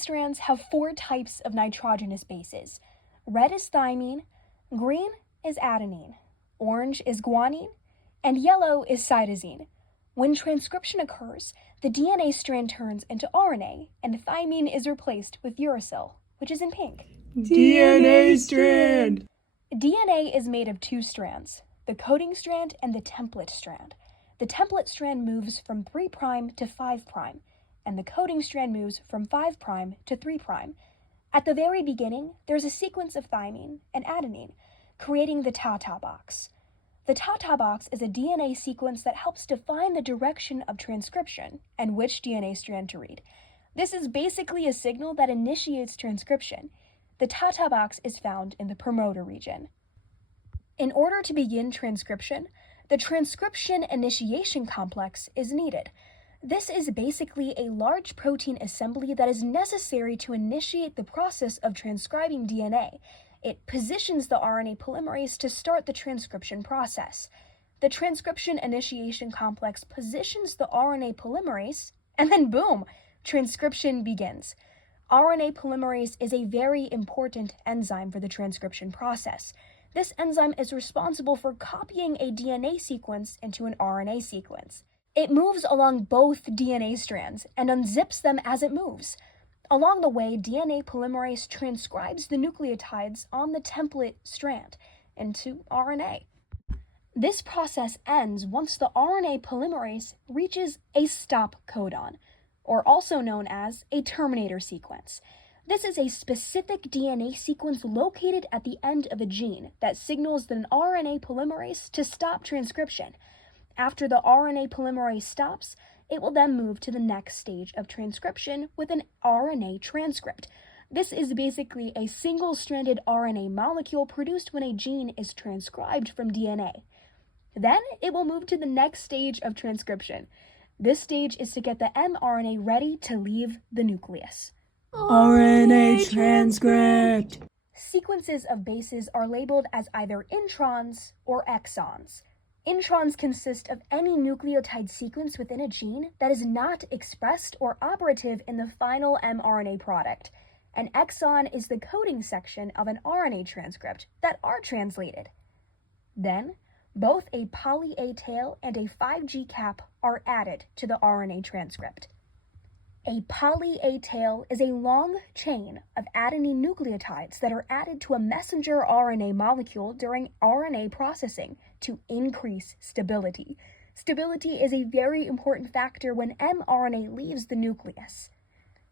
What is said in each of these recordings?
strands have 4 types of nitrogenous bases. Red is thymine, green is adenine, orange is guanine, and yellow is cytosine. When transcription occurs, the DNA strand turns into RNA, and thymine is replaced with uracil, which is in pink. DNA strand! DNA is made of 2 strands, the coding strand and the template strand. The template strand moves from 3' to 5', and the coding strand moves from 5' to 3'. At the very beginning, there's a sequence of thymine and adenine, creating the Tata box. The Tata box is a DNA sequence that helps define the direction of transcription and which DNA strand to read. This is basically a signal that initiates transcription. The Tata box is found in the promoter region. In order to begin transcription, the transcription initiation complex is needed. This is basically a large protein assembly that is necessary to initiate the process of transcribing DNA. It positions the RNA polymerase to start the transcription process. The transcription initiation complex positions the RNA polymerase, and then boom, transcription begins. RNA polymerase is a very important enzyme for the transcription process. This enzyme is responsible for copying a DNA sequence into an RNA sequence. It moves along both DNA strands and unzips them as it moves. Along the way, DNA polymerase transcribes the nucleotides on the template strand into RNA. This process ends once the RNA polymerase reaches a stop codon, or also known as a terminator sequence. This is a specific DNA sequence located at the end of a gene that signals an RNA polymerase to stop transcription. After the RNA polymerase stops, it will then move to the next stage of transcription with an RNA transcript. This is basically a single-stranded RNA molecule produced when a gene is transcribed from DNA. Then it will move to the next stage of transcription. This stage is to get the mRNA ready to leave the nucleus. RNA transcript! Sequences of bases are labeled as either introns or exons. Introns consist of any nucleotide sequence within a gene that is not expressed or operative in the final mRNA product. An exon is the coding section of an RNA transcript that are translated. Then, both a poly A tail and a 5G cap are added to the RNA transcript. A poly A tail is a long chain of adenine nucleotides that are added to a messenger RNA molecule during RNA processing to increase stability. Stability is a very important factor when mRNA leaves the nucleus.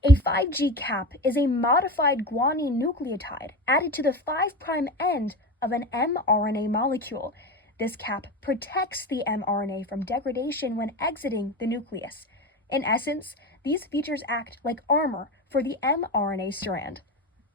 A 5G cap is a modified guanine nucleotide added to the 5' end of an mRNA molecule. This cap protects the mRNA from degradation when exiting the nucleus. In essence, these features act like armor for the mRNA strand.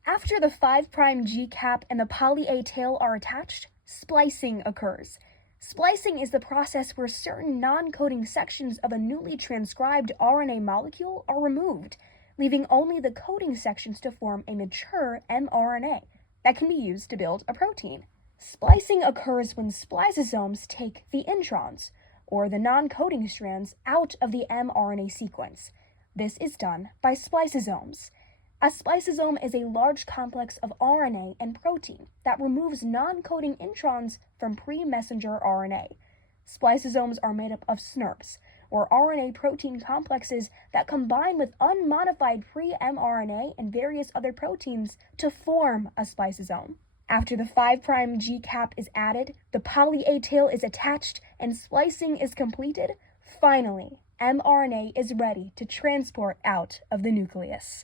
After the 5' G cap and the poly A tail are attached, splicing occurs. Splicing is the process where certain non-coding sections of a newly transcribed RNA molecule are removed, leaving only the coding sections to form a mature mRNA that can be used to build a protein. Splicing occurs when spliceosomes take the introns, or the non-coding strands, out of the mRNA sequence. This is done by spliceosomes. A spliceosome is a large complex of RNA and protein that removes non-coding introns from pre-messenger RNA. Spliceosomes are made up of SNRPs, or RNA protein complexes that combine with unmodified pre-mRNA and various other proteins to form a spliceosome. After the 5' G cap is added, the poly A tail is attached, and splicing is completed, finally, mRNA is ready to transport out of the nucleus.